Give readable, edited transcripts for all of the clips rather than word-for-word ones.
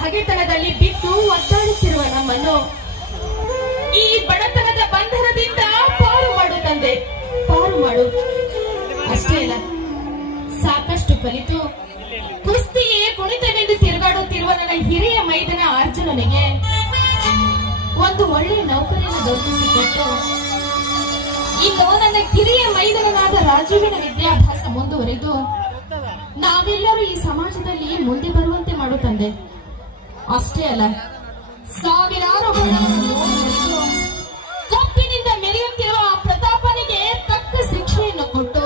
ಹಗೆತನದಲ್ಲಿ ಬಿದ್ದು ಒದ್ದಾಡುತ್ತಿರುವ ನಮ್ಮನ್ನು ಈ ಬಡತನದ ಬಂಧನದಿಂದ ಪಾರು ಮಾಡು ತಂದೆ, ಪಾರು ಮಾಡು. ಅಷ್ಟೇ ಅಲ್ಲ, ಸಾಕಷ್ಟು ಕಲಿತು ಕುಸ್ತಿಯೇ ಕುಣಿತವೆಂದು ತಿರುಗಾಡುತ್ತಿರುವ ನನ್ನ ಹಿರಿಯ ಮೈದನ ಅರ್ಜುನನಿಗೆ ಒಂದು ಒಳ್ಳೆಯ ನೌಕರಿಯನ್ನು ದೊರಕಿಸಿಕೊಟ್ಟು ಇನ್ನು ನನ್ನ ಕಿರಿಯ ಮೈದನನಾದ ರಾಜೀವಿನ ವಿದ್ಯಾಭ್ಯಾಸ ಮುಂದುವರೆದು ನಾವೆಲ್ಲರೂ ಈ ಸಮಾಜದಲ್ಲಿ ಮುಂದೆ ಬರುವಂತೆ ಮಾಡು ತಂದೆ. ಅಷ್ಟೇ ಅಲ್ಲ, ಸಾವಿರಾರು ಕಪ್ಪಿನಿಂದ ಮೆರೆಯುತ್ತಿರುವ ಆ ಪ್ರತಾಪನಿಗೆ ತಕ್ಕ ಶಿಕ್ಷೆಯನ್ನು ಕೊಟ್ಟು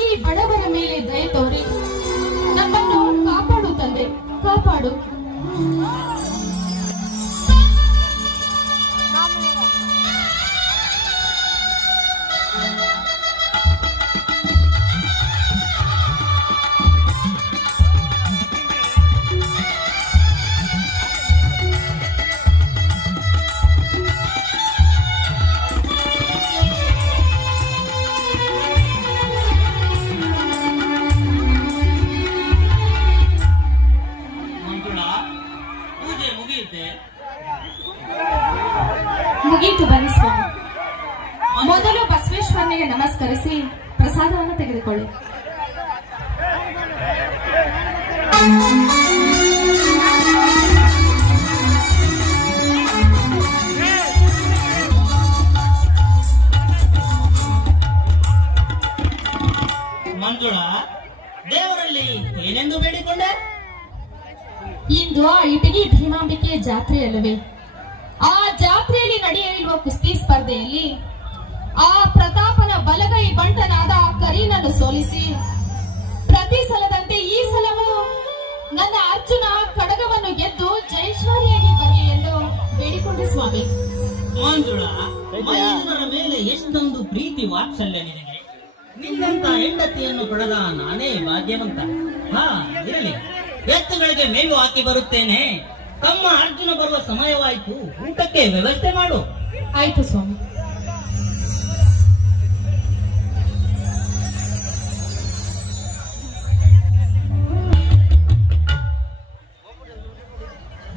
ಈ ಬಡವರ ಮೇಲೆ ದಯ ತೋರಿ ನಮ್ಮನ್ನು ಕಾಪಾಡು ತಂದೆ, ಕಾಪಾಡು. ಮುಗೀತು, ಬನ್ನಿ ಸ್ವಾಮಿ. ಮೊದಲು ಬಸವೇಶ್ವರನಿಗೆ ನಮಸ್ಕರಿಸಿ ಪ್ರಸಾದವನ್ನು ತೆಗೆದುಕೊಳ್ಳಿ. ಮಂಜುಳಾ, ದೇವರಲ್ಲಿ ಏನೆಂದು ಬೇಡಿಕೊಂಡೆ? ಇಂದು ಆ ಇಟಗಿ ಭೀಮಾಂಬಿಕೆ ಜಾತ್ರೆ ಅಲ್ಲವೇ? ಆ ಜಾತ್ರೆಯಲ್ಲಿ ನಡೆಯಲಿರುವ ಕುಸ್ತಿ ಸ್ಪರ್ಧೆಯಲ್ಲಿ ಆ ಪ್ರತಾಪನ ಬಲಗೈ ಬಂಟನಾದ ಕರೀನನ್ನು ಸೋಲಿಸಿ ಪ್ರತಿ ಸಲದಂತೆ ಈ ಸಲವೂ ನನ್ನ ಅರ್ಜುನ ಕಡಗವನ್ನು ಗೆದ್ದು ಜಯಶ್ವರಿಯಾಗಿ ಬರಲಿ ಎಂದು ಬೇಡಿಕೊಂಡೆ ಸ್ವಾಮಿ. ಮಂಜುಳಾ, ಮೈದುನರ ಮೇಲೆ ಎಷ್ಟೊಂದು ಪ್ರೀತಿ ವಾತ್ಸಲ್ಯ ನಿನಗೆ. ನಿನ್ನಂತ ಹೆಂಡತಿಯನ್ನು ಪಡೆದ ನಾನೇ ಭಾಗ್ಯವಂತ. ಹಾ, ಇರಲಿ, ಎತ್ತುಗಳಿಗೆ ಮೇವು ಹಾಕಿ ಬರುತ್ತೇನೆ. ತಮ್ಮ ಅರ್ಜುನ ಬರುವ ಸಮಯವಾಯಿತು, ಊಟಕ್ಕೆ ವ್ಯವಸ್ಥೆ ಮಾಡು. ಆಯ್ತು ಸ್ವಾಮಿ.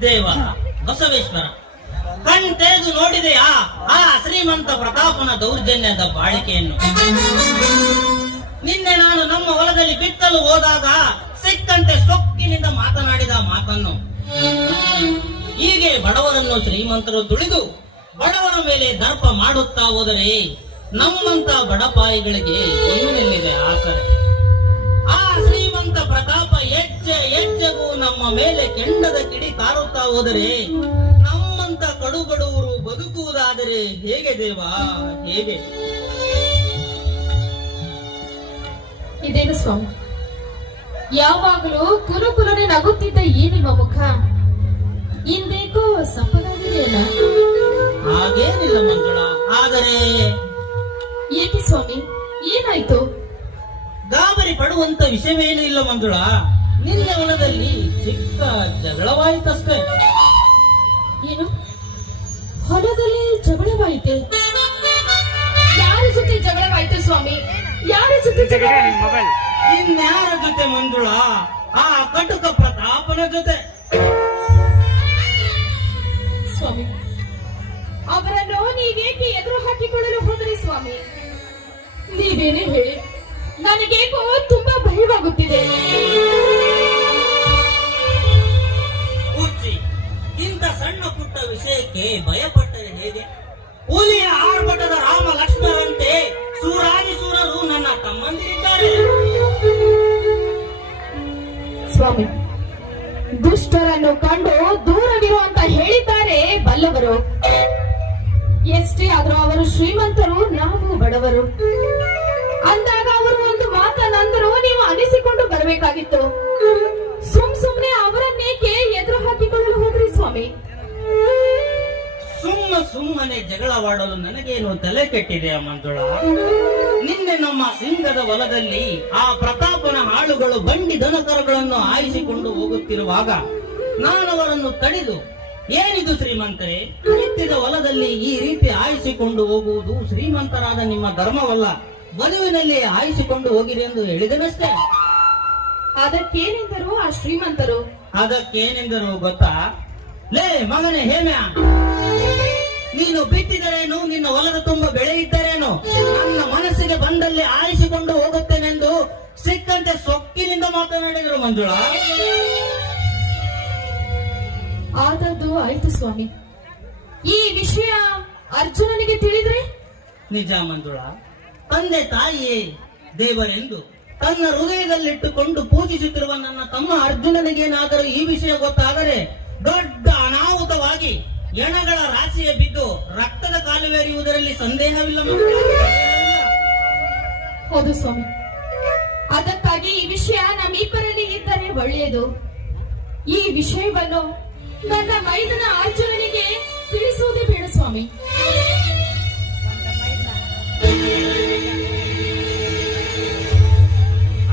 ದೇವ ಬಸವೇಶ್ವರ, ಕಣ್ತೆರೆದು ನೋಡಿದೆಯಾ ಆ ಶ್ರೀಮಂತ ಪ್ರತಾಪನ ದೌರ್ಜನ್ಯದ ಬಾಳಿಕೆಯನ್ನು? ನಿನ್ನೆ ನಾನು ನಮ್ಮ ಹೊಲದಲ್ಲಿ ಬಿತ್ತಲು ಹೋದಾಗ ಸಿಕ್ಕಂತೆ ಸೊಕ್ಕಿನಿಂದ ಮಾತನಾಡಿದ ಮಾತನ್ನು ಹೀಗೆ ಬಡವರನ್ನು ಶ್ರೀಮಂತರು ತುಳಿದು ಬಡವರ ಮೇಲೆ ದರ್ಪ ಮಾಡುತ್ತಾ ಹೋದರೆ ನಮ್ಮಂತ ಬಡಪಾಯಿಗಳಿಗೆ ಇನ್ನೆಲ್ಲಿದೆ ಆಸರೆ? ಆ ಶ್ರೀಮಂತ ಪ್ರತಾಪ ಹೆಜ್ಜೆಗೂ ನಮ್ಮ ಮೇಲೆ ಕೆಂಡದ ಕಿಡಿ ಕಾರುತ್ತಾ ಹೋದರೆ ನಮ್ಮಂತ ಕಡುಬಡವರು ಬದುಕುವುದಾದರೆ ಹೇಗೆ ದೇವ, ಹೇಗೆ? ಇದೇನು ಸ್ವಾಮಿ, ಯಾವಾಗಲೂ ಕುರುಕುಲನೆ ನಗುತ್ತಿದ್ದ ಈ ನಿಮ್ಮ ಮುಖ ಇಂದೇಕೋ ಸಪ್ಪಗಾಗಿದೆಯಲ್ಲ? ಹಾಗೇನಿಲ್ಲ ಮಂಜುಳ, ಆದರೆ ಏಕೆ ಸ್ವಾಮಿ, ಏನಾಯ್ತು? ಗಾಬರಿ ಪಡುವಂತ ವಿಷಯವೇನು ಇಲ್ಲ ಮಂಜುಳ. ನಿನ್ನೆ ಹೊಲದಲ್ಲಿ ಚಿಕ್ಕ ಜಗಳವಾಯಿತಷ್ಟೇ. ಏನು, ಹೊಲದಲ್ಲಿ ಜಗಳವಾಯಿತೆ? ಯಾರ ಜೊತೆ ಜಗಳವಾಯಿತು ಸ್ವಾಮಿ? ಯಾರ ಜೊತೆ ಜಗಳ? ಇನ್ಯಾರ ಜೊತೆ ಮಂಜುಳ? ಆ ಕಟುಕ ಪ್ರತಾಪನ ಜೊತೆ. ಸ್ವಾಮಿ, ಅವರನ್ನು ನೀವೇಕೆ ಎದುರು ಹಾಕಿಕೊಳ್ಳಲು ಹೋದ್ರಿ ಸ್ವಾಮಿ? ನೀವೇನೇ ಹೇಳಿ, ನನಗೇಕೋ ತುಂಬಾ ಭಯವಾಗುತ್ತಿದೆ. ಹುಚ್ಚಿ, ಇಂಥ ಸಣ್ಣ ಪುಟ್ಟ ವಿಷಯಕ್ಕೆ ಭಯಪಟ್ಟರೆ ಹೇಗೆ? ಹುಲಿಯ ಆರ್ಭಟದ ರಾಮ ಲಕ್ಷ್ಮಣರಂತೆ ಸೂರಾದಿಸೂರರು ನನ್ನ ತಮ್ಮಂದಿರಿದ್ದಾರೆ. ಸ್ವಾಮಿ, ದುಷ್ಟರನ್ನು ಕಂಡು ದೂರವಿರು ಅಂತ ಹೇಳಿದ್ದಾರೆ ಬಲ್ಲವರು. ಎಷ್ಟೇ ಆದ್ರೂ ಅವರು ಶ್ರೀಮಂತರು, ನಾವು ಬಡವರು ಅಂದಾಗ ಅವರು ಒಂದು ಮಾತನ್ನಂದರೂ ನೀವು ಅನಿಸಿಕೊಂಡು ಬರಬೇಕಾಗಿತ್ತು. ಸುಮ್ನೆ ಅವರನ್ನೇಕೆ ಎದುರು ಹಾಕಿಕೊಳ್ಳಲು ಹೋದ್ರಿ ಸ್ವಾಮಿ? ಸುಮ್ಮನೆ ಜಗಳವಾಡಲು ನನಗೇನು ತಲೆ ಕೆಟ್ಟಿದೆ ಮಂಜುಳ? ನಿನ್ನೆ ನಮ್ಮ ಸಿಂಗದ ಹೊಲದಲ್ಲಿ ಆ ಪ್ರತಾಪನ ಆಳುಗಳು ಬಂಡಿ ದನಕರುಗಳನ್ನು ಆಯಿಸಿಕೊಂಡು ಹೋಗುತ್ತಿರುವಾಗ ನಾನು ಅವರನ್ನು ತಡೆದು, ಏನಿದು ಶ್ರೀಮಂತರೇ, ನಿತ್ಯದ ಹೊಲದಲ್ಲಿ ಈ ರೀತಿ ಆಯಿಸಿಕೊಂಡು ಹೋಗುವುದು ಶ್ರೀಮಂತರಾದ ನಿಮ್ಮ ಧರ್ಮವಲ್ಲ, ಬದುವಿನಲ್ಲಿ ಆಯಿಸಿಕೊಂಡು ಹೋಗಿರಿ ಎಂದು ಹೇಳಿದನಷ್ಟೇ. ಅದಕ್ಕೇನೆಂದರು ಆ ಶ್ರೀಮಂತರು? ಅದಕ್ಕೇನೆಂದರು ಗೊತ್ತಾ? ಲೇ ಮಗನೇ ಹೇಮ್ಯ, ನೀನು ಬಿತ್ತಿದರೇನು, ನಿನ್ನ ಹೊಲದ ತುಂಬ ಬೆಳೆ ಇದ್ದರೇನು, ನನ್ನ ಮನಸ್ಸಿಗೆ ಬಂದಲ್ಲಿ ಆರಿಸಿಕೊಂಡು ಹೋಗುತ್ತೇನೆಂದು ಸಿಕ್ಕಂತೆ ಸೊಕ್ಕಿನಿಂದ ಮಾತನಾಡಿದರು ಮಂಜುಳಾ. ಆದದ್ದು ಆಯ್ತು ಸ್ವಾಮಿ. ಈ ವಿಷಯ ಅರ್ಜುನನಿಗೆ ತಿಳಿದ್ರೆ? ನಿಜ ಮಂಜುಳಾ, ತಂದೆ ತಾಯಿಯೇ ದೇವರೆಂದು ತನ್ನ ಹೃದಯದಲ್ಲಿಟ್ಟುಕೊಂಡು ಪೂಜಿಸುತ್ತಿರುವ ನನ್ನ ತಮ್ಮ ಅರ್ಜುನನಿಗೇನಾದರೂ ಈ ವಿಷಯ ಗೊತ್ತಾದರೆ ದೊಡ್ಡ ಅನಾಹುತವಾಗಿ ಎಣಗಳ ರಾಶಿಯೇ ಬಿದ್ದು ರಕ್ತದ ಕಾಲುವೆರಿಯುವುದರಲ್ಲಿ ಸಂದೇಹವಿಲ್ಲ ಮಂಜುಳಾ. ಹೌದು ಸ್ವಾಮಿ, ಅದಕ್ಕಾಗಿ ಈ ವಿಷಯ ನಮ್ಮಿಬ್ಬರಲ್ಲಿ ಇದ್ದರೆ ಒಳ್ಳೆಯದು. ಈ ವಿಷಯವನ್ನು ನನ್ನ ಮೈದನ ಅರ್ಜುನನಿಗೆ ತಿಳಿಸುವುದೇ ಬೇಡ ಸ್ವಾಮಿ.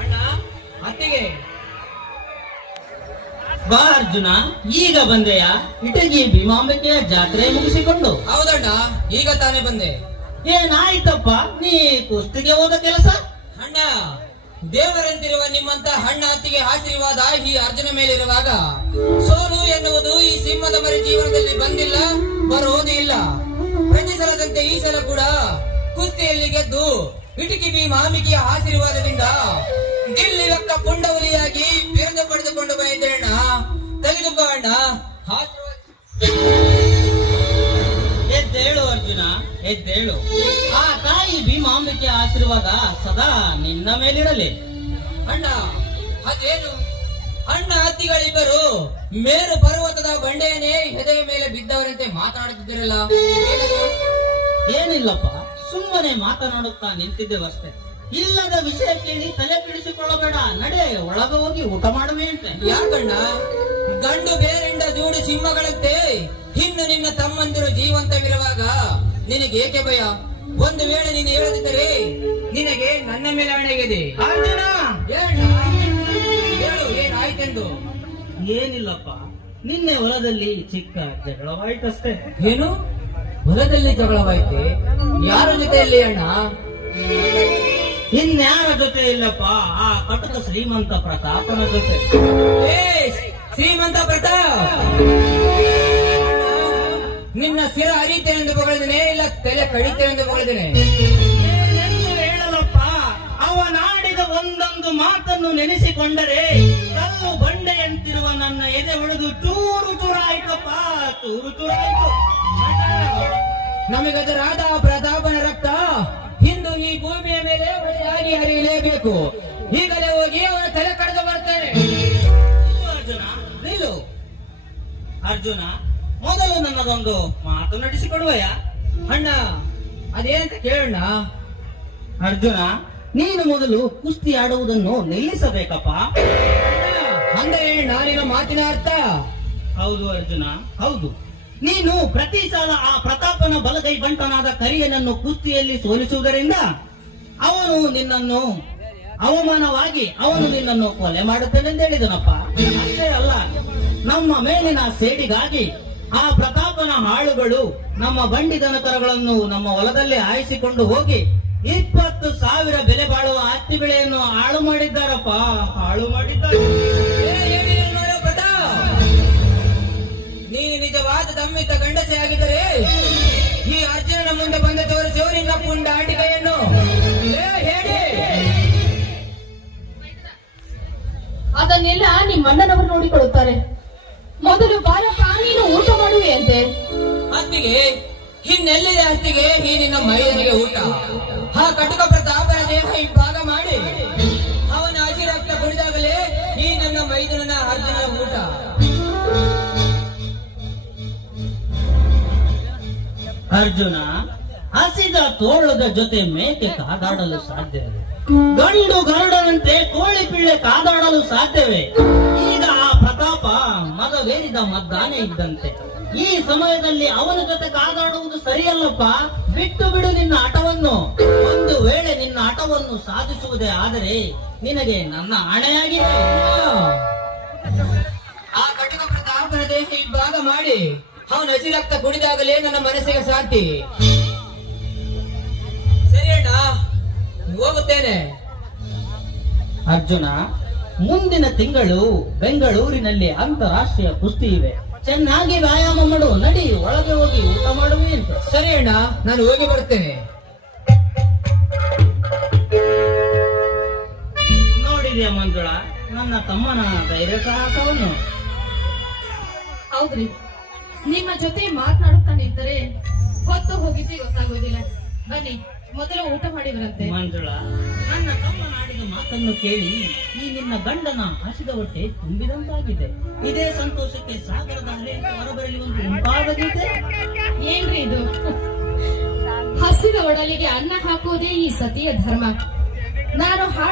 ಅಣ್ಣ, ಅತ್ತಿಗೆ. ಬಾ ಅರ್ಜುನ, ಈಗ ಬಂದೆಯಾ? ಇಟಗಿ ಭೀಮಾಂಬಿಕೆಯ ಜಾತ್ರೆ ಮುಗಿಸಿಕೊಂಡು? ಹೌದಣ್ಣ, ಈಗ ತಾನೇ ಬಂದೆ. ಏನಾಯ್ತಪ್ಪ, ನೀ ಕುಸ್ತಿಗೆ ಹೋದ ಕೆಲಸ? ಅಣ್ಣ, ದೇವರಂತಿರುವ ನಿಮ್ಮಂತ ಹಣ್ಣ ಅತ್ತಿಗೆ ಆಶೀರ್ವಾದ ಈ ಅರ್ಜುನ ಮೇಲಿರುವಾಗ ಸೋಲು ಎನ್ನುವುದು ಈ ಸಿಂಹದ ಮರಿ ಜೀವನದಲ್ಲಿ ಬಂದಿಲ್ಲ, ಬರುವುದೂ ಇಲ್ಲ. ಪ್ರತಿ ಸಲದಂತೆ ಈ ಸಲ ಕೂಡ ಕುಸ್ತಿಯಲ್ಲಿ ಗೆದ್ದು ಇಟಕಿ ಭೀಮಾಂಬಿಕೆಯ ಆಶೀರ್ವಾದದಿಂದ ದಿಲ್ಲಿ ಒಕ್ಕ ಪುಂಡವಲಿಯಾಗಿ ಬಿರುದು ಪಡೆದುಕೊಂಡು ಬಂದಿದ್ದೇಣ. ತೆಗೆದುಕೋ ಅಣ್ಣ ಆಶೀರ್ವಾದ. ಎದ್ದೇಳು ಅರ್ಜುನ, ಎದ್ದೇಳು. ಆ ತಾಯಿ ಭೀಮಾಂಬಿಕೆ ಆಶೀರ್ವಾದ ಸದಾ ನಿನ್ನ ಮೇಲಿರಲಿ. ಅಣ್ಣ, ಅದೇನು ಅಣ್ಣ ಅತ್ತಿಗಳಿಬ್ಬರು ಮೇರು ಪರ್ವತದ ಬಂಡೆಯನ್ನೇ ಹೆದೆಯ ಮೇಲೆ ಬಿದ್ದವರಂತೆ ಮಾತನಾಡುತ್ತಿದ್ದಿರಲ್ಲ, ಏನದು? ಏನಿಲ್ಲಪ್ಪ, ಸುಮ್ಮನೆ ಮಾತನಾಡುತ್ತಾ ನಿಂತಿದ್ದೇವಷ್ಟೇ. ಇಲ್ಲದ ವಿಷಯ ಕೇಳಿ ತಲೆ ಕೆಡಿಸಿಕೊಳ್ಳಬೇಡ. ನಡೆ, ಒಳಗ ಹೋಗಿ ಊಟ ಮಾಡುವೆ ಅಂತೆ. ಯಾಕಣ್ಣ, ಗಂಡು ಬೇರೆಂಡ ಜೋಡಿ ಸಿಂಹಗಳಂತೆ ಇನ್ನು ನಿನ್ನ ತಮ್ಮಂದಿರು ಜೀವಂತವಿರುವಾಗ ನಿನಗೆ ಏಕೆ ಭಯ? ಒಂದು ವೇಳೆ ನೀನು ಹೇಳದಿದ್ದರೆ ನಿನಗೆ ನನ್ನ ಮೇಲೆ ಹಣೆಗಿದೆ. ಅರ್ಜುನ, ಹೇಳು, ಏನಾಯ್ತೆಂದು. ಏನಿಲ್ಲಪ್ಪ, ನಿನ್ನೆ ಹೊಲದಲ್ಲಿ ಚಿಕ್ಕ ಜಗಳವಾಯ್ತಷ್ಟೇ. ಏನು, ಹೊಲದಲ್ಲಿ ಜಗಳವಾಯ್ತೆ? ಯಾರ ಜೊತೆಯಲ್ಲಿ ಅಣ್ಣ? ಇನ್ಯಾರ ಜೊತೆ ಇಲ್ಲಪ್ಪ, ಆ ಕಟಕ ಶ್ರೀಮಂತ ಪ್ರತಾಪನ ಜೊತೆ. ಏ ಶ್ರೀಮಂತ ಪ್ರತಾಪ್, ನಿನ್ನ ಸಿರ ಹರಿತೇನೆಂದು ಬಗಳಿದ್ದೇನೆ, ಇಲ್ಲ ತಲೆ ಕಡಿತೇನೆಂದು ಬಗಳಿದ್ದೇನೆ? ಏನೆಂದು ಹೇಳಲಪ್ಪ, ಅವನಾಡಿದ ಒಂದೊಂದು ಮಾತನ್ನು ನೆನೆಸಿಕೊಂಡರೆ ಕಲ್ಲು ಬಂಡೆಯಂತಿರುವ ನನ್ನ ಎದೆ ಹೊಡೆದು ಚೂರು ಚೂರಾಯ್ತಪ್ಪ, ಚೂರು ಚೂರಾಯ್ತು. ನಮಗದರಾದ ಪ್ರತಾಪನ ರಕ್ತ ಇಂದು ಈ ಭೂಮಿಯ ಮೇಲೆ ಹೊಳೆಯಾಗಿ ಹರಿಯಲೇಬೇಕು. ಈಗಲೇ ಹೋಗಿ ಅವನ ತಲೆ ಕಡಿದು ಬರ್ತೇನೆ. ಅರ್ಜುನ, ನಿಲ್ಲು. ಅರ್ಜುನ, ಮೊದಲು ನನ್ನದೊಂದು ಮಾತು ನಡೆಸಿಕೊಡುವೆಯಾ? ಅಣ್ಣ, ಅದೇನಂತ ಕೇಳಣ್ಣ. ಅರ್ಜುನ, ನೀನು ಮೊದಲು ಕುಸ್ತಿ ಆಡುವುದನ್ನು ನಿಲ್ಲಿಸಬೇಕಪ್ಪ. ಅಂದ್ರೆ ನಾನಿನ ಮಾತಿನ ಅರ್ಥ? ಹೌದು ಅರ್ಜುನ, ಹೌದು. ನೀನು ಪ್ರತಿ ಸಲ ಆ ಪ್ರತಾಪನ ಬಲಗೈ ಬಂಟನಾದ ಕರಿಯನನ್ನು ಕುಸ್ತಿಯಲ್ಲಿ ಸೋಲಿಸುವುದರಿಂದ ಅವನು ನಿನ್ನನ್ನು ಅವಮಾನವಾಗಿ ಅವನು ನಿನ್ನನ್ನು ಕೊಲೆ ಮಾಡುತ್ತೇನೆಂದು ಹೇಳಿದನಪ್ಪ. ಅಷ್ಟೇ ಅಲ್ಲ, ನಮ್ಮ ಮೇಲಿನ ಸೇಡಿಗಾಗಿ ಆ ಪ್ರತಾಪನ ಹಾಳುಗಳು ನಮ್ಮ ಬಂಡಿ ದನಕರಗಳನ್ನು ನಮ್ಮ ಹೊಲದಲ್ಲಿ ಆಯಿಸಿಕೊಂಡು ಹೋಗಿ 20,000 ಬೆಲೆ ಬಾಳುವ ಹತ್ತಿ ಬೆಳೆಯನ್ನು ಹಾಳು ಮಾಡಿದ್ದಾರಪ್ಪ, ಹಾಳು ಮಾಡಿದ್ದಾರೆ. ನೀ ನಿಜವಾದ ದಮ್ಮಿತ ಗಂಡಸೆ ಆಗಿದ್ದರೆ ಈ ಅರ್ಜುನನ ಮುಂದೆ ಬಂದ ತೋರಿಸೋ ನಿನ್ನ ಪುಂಡಾಟಿಕೆಯನ್ನು. ಹೇಳಿ. ಅದನ್ನೆಲ್ಲ ನಿಮ್ಮಣ್ಣನವರು ನೋಡಿಕೊಳ್ಳುತ್ತಾರೆ. ಮೊದಲು ಬಾಲಕ, ನೀನು ಊಟ ಮಾಡುವೆಯಂತೆ. ಅತ್ತಿಗೆ, ಇನ್ನೆಲ್ಲಿದೆ ಅತ್ತಿಗೆ ಈ ನಿನ್ನ ಮೈದನಿಗೆ ಊಟ? ಆ ಕಟಕ ಪ್ರತಾಪನ ದೇಹ ಇಬ್ಬಾಗ ಮಾಡಿ ಅವನ ಹಸಿರಕ್ತ ಕುಡಿದಾಗಲೇ ಈ ನನ್ನ ಮೈದನನ ಅರ್ಜುನನ ಊಟ. ಅರ್ಜುನ, ಹಸಿದ ತೋಳದ ಜೊತೆ ಮೇಕೆ ಕಾದಾಡಲು ಸಾಧ್ಯವೇ? ಗಂಡು ಗರುಡನಂತೆ ಕೋಳಿ ಪಿಳ್ಳೆ ಕಾದಾಡಲು ಸಾಧ್ಯವೇ? ಈಗ ಆ ಪ್ರತಾಪ ಮದವೇರಿದ ಮದ್ದಾನೆ ಇದ್ದಂತೆ. ಈ ಸಮಯದಲ್ಲಿ ಅವನ ಜೊತೆ ಕಾದಾಡುವುದು ಸರಿಯಲ್ಲಪ್ಪ. ಬಿಟ್ಟು ಬಿಡು ನಿನ್ನ ಆಟವನ್ನು. ಒಂದು ವೇಳೆ ನಿನ್ನ ಆಟವನ್ನು ಸಾಧಿಸುವುದೇ ಆದರೆ ನಿನಗೆ ನನ್ನ ಆಣೆಯಾಗಿದೆ. ಆ ಕಟಕ ಪ್ರತಾಪನ ದೇಹ ಇಬ್ಬಾಗ ಮಾಡಿ ಅವನ ಹಸಿರಕ್ತ ಕುಡಿದಾಗಲೇ ನನ್ನ ಮನಸ್ಸಿಗೆ ಶಾಂತಿ. ಸರಿ ಅಣ್ಣ, ಹೋಗುತ್ತೇನೆ. ಅರ್ಜುನ, ಮುಂದಿನ ತಿಂಗಳು ಬೆಂಗಳೂರಿನಲ್ಲಿ ಅಂತಾರಾಷ್ಟ್ರೀಯ ಕುಸ್ತಿ ಇವೆ. ಚೆನ್ನಾಗಿ ವ್ಯಾಯಾಮ ಮಾಡು, ನಡಿ ಒಳಗೆ ಹೋಗಿ ಊಟ ಮಾಡುವೆ ಅಂತ. ಸರಿ ಅಣ್ಣ, ನಾನು ಹೋಗಿ ಬರ್ತೇನೆ. ನೋಡಿದ್ಯಾ ಮಂಜುಳ ನನ್ನ ತಮ್ಮನ ಧೈರ್ಯ ಸಾಹಸವನ್ನು? ಹೌದ್ರಿ, ನಿಮ್ಮ ಜೊತೆ ಮಾತನಾಡುತ್ತಾ ನಿಂತರೆ ಹೊತ್ತು ಹೋಗಿದ್ದೆ ಗೊತ್ತಾಗೋದಿಲ್ಲ. ಬನ್ನಿ, ಮೊದಲು ಊಟ ಮಾಡಿದ್ರಂತೆ. ಮಂಜುಳ, ನನ್ನ ತಮ್ಮ ನಾಡಿದ ಮಾತನ್ನು ಕೇಳಿ ಈ ನಿನ್ನ ಗಂಡನ ಹಸಿದ ಹೊಟ್ಟೆ ತುಂಬಿದಂತಾಗಿದೆ. ಇದೇ ಸಂತೋಷಕ್ಕೆ ಸಾಗರದ ಅಲೆ ಅಂತ ಹೊರಬರಲಿ ಒಂದು ಇಂಪಾದ ಗೀತೆ. ಏನ್ರಿ ಇದು? ಹಸಿದ ಒಡಲಿಗೆ ಅನ್ನ ಹಾಕುವುದೇ ಈ ಸತಿಯ ಧರ್ಮ. ನಾನು ಹಾಡು